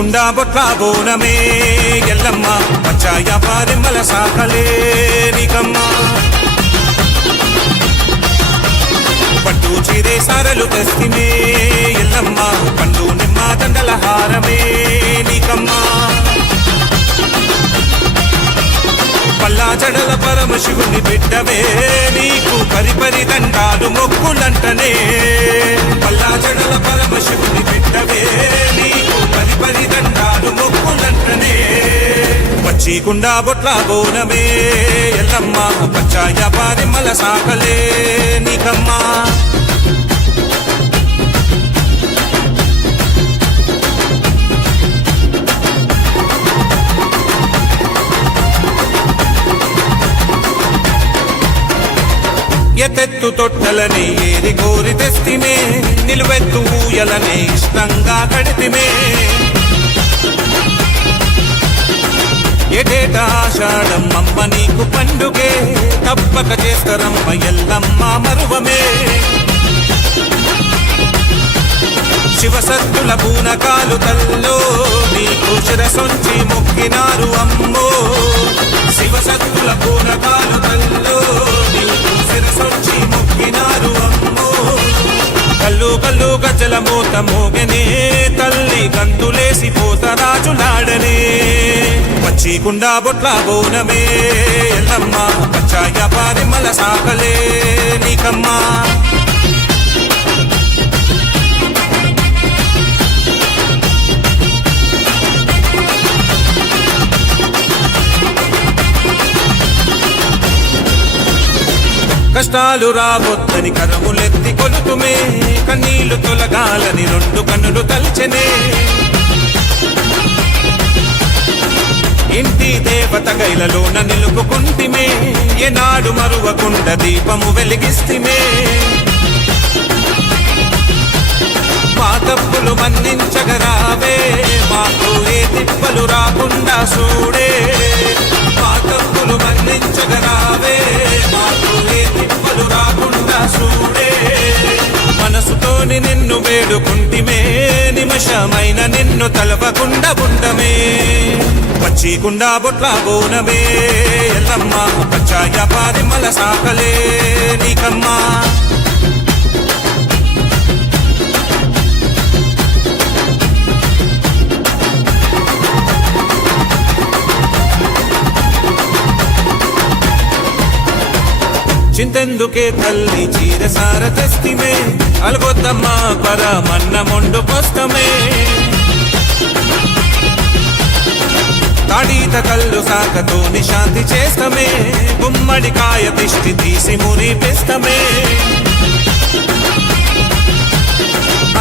పచ్చికుండా బొట్ల బోనమే ఎల్లమ్మ పచ్చాయ పారిమల సాకలే నీకమ్మ పట్టు చీరే సారలు తెస్తిమే ఎల్లమ్మ పండు నిమ్మ దండల హారమే నీకమ్మ పల్లా జడల పరమశివుని బిడ్డవే నీకు పరిపరి దండాలు మొక్కులంటనే పల్లా జడల పరమశివుని బిడ్డవే నీకు పరిపరి దండాలు మొక్కులంటనే పచ్చికుండా బొట్ల బోనమే ఎల్లమ్మ పచ్చాయ పారిమల సాకలే నీకమ్మా ఎత్తెత్తు తొట్టలని ఏరి కోరి తెస్తిమే నిలువెత్తు ఊయలనే ఇష్టంగా కడితిమే ఎటేటా ఆషాఢం అమ్మ నీకు పండుగే తప్పక చేస్తరమ్మ ఎల్లమ్మ మరువమే శివసత్తుల పూనకాలు తల్లో నీకు శిరసొంచి మొక్కినారు అమ్మో శివసత్తుల పూనకాలు తల్లో నీకు శిరసొంచి మొక్కినారు అమ్మో కల్లు కల్లు గజల మూత మోగనే తల్లి గంతులేసి పోతరాజులాడనే పచ్చికుండా బొట్ల బోనమే ఎల్లమ్మ పచ్చాయ పారిమల సాకలే నీకమ్మా కష్టాలు రాబొద్దని కరములెత్తి కొలుతుమే కన్నీళ్లు తొలగాలని రెండు కన్నులు తల్చెనే ఇంటి దేవత గైలలోన నిలుపుకుంటిమే ఏనాడు మరువకుండ దీపము వెలిగిస్తిమే మా తప్పులు మన్నించగరావే మాకు ఏ తిప్పలు రాకుండా చూడే మా తప్పులు మన్నించగరావే మాకు ఏ తిప్పలు రాకుండా చూడే మనసుతోని నిన్ను వేడుకుంటిమే నిమిషమైన నిన్ను తలపకుండా ఉండమే పచ్చికుండా బొట్ల బోనమే ఎల్లమ్మ పచ్చాయ పారిమల సాకలే నీకమ్మా చింతెందుకే తల్లి చీరసార తెస్తిమే అలగొద్దమ్మ పరమన్న మొండు పొస్తమే తాడీత కల్లు సాకతోని శాంతి చేస్తమే గుమ్మడికాయ తిష్టి తీసి మురిపిస్తమే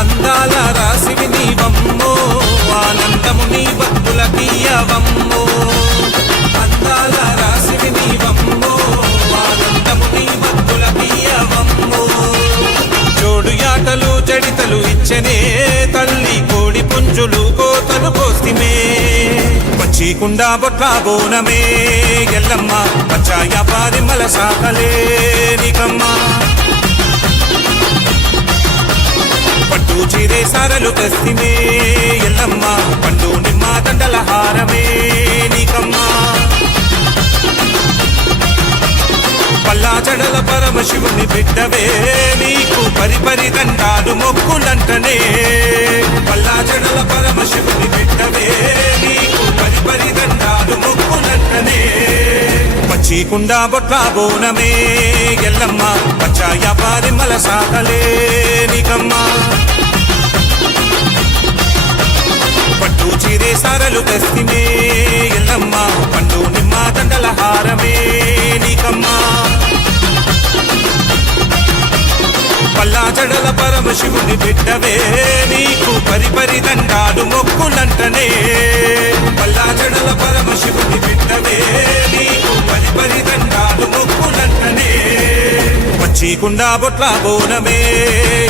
అందాల రాసివి నీవమ్మో ఆనందము నీ భక్తుల తీయవమ్మో అందాల రాసివి నీవమ్మో ఆనందము నీ భక్తుల తీయవమ్మో జోడు యాటలు జడితలు ఇచ్చనే తల్లి కోడి పుంజులు కోతలు కోస్తిమే పచ్చికుండా బొట్ల బోనమే ఎల్లమ్మ పచ్చాయ పారిమల సాకలే నీకమ్మా పట్టు చీరే సారలు తెస్తిమే ఎల్లమ్మ పండు నిమ్మ దండల హారమే నీకమ్మా పల్లా జడల పరమశివుని బిడ్డవే నీకు పరిపరి దండాలు మొక్కులంటనే పల్లా జడల పరమశివుని బిడ్డవే నీకు పరిపరి దండాలు మొక్కులంటనే పచ్చికుండా బొట్ల బోనమే ఎల్లమ్మ పచ్చాయ పారిమల సాకలే నీకమ్మా పట్టు చీరే సారలు తెస్తిమే ఎల్లమ్మ పండు నిమ్మ దండల హారమే నీకమ్మా పల్లా జడల పరమశివుని బిడ్డవే నీకు పరిపరి దండాలు మొక్కులంటనే పల్లా జడల పరమశివుని బిడ్డవే నీకు పరిపరి దండాలు మొక్కులంటనే పచ్చికుండా బొట్ల బోనమే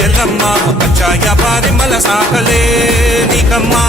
ఎల్లమ్మ పచ్చాయ పారిమల సాకలే నీకమ్మా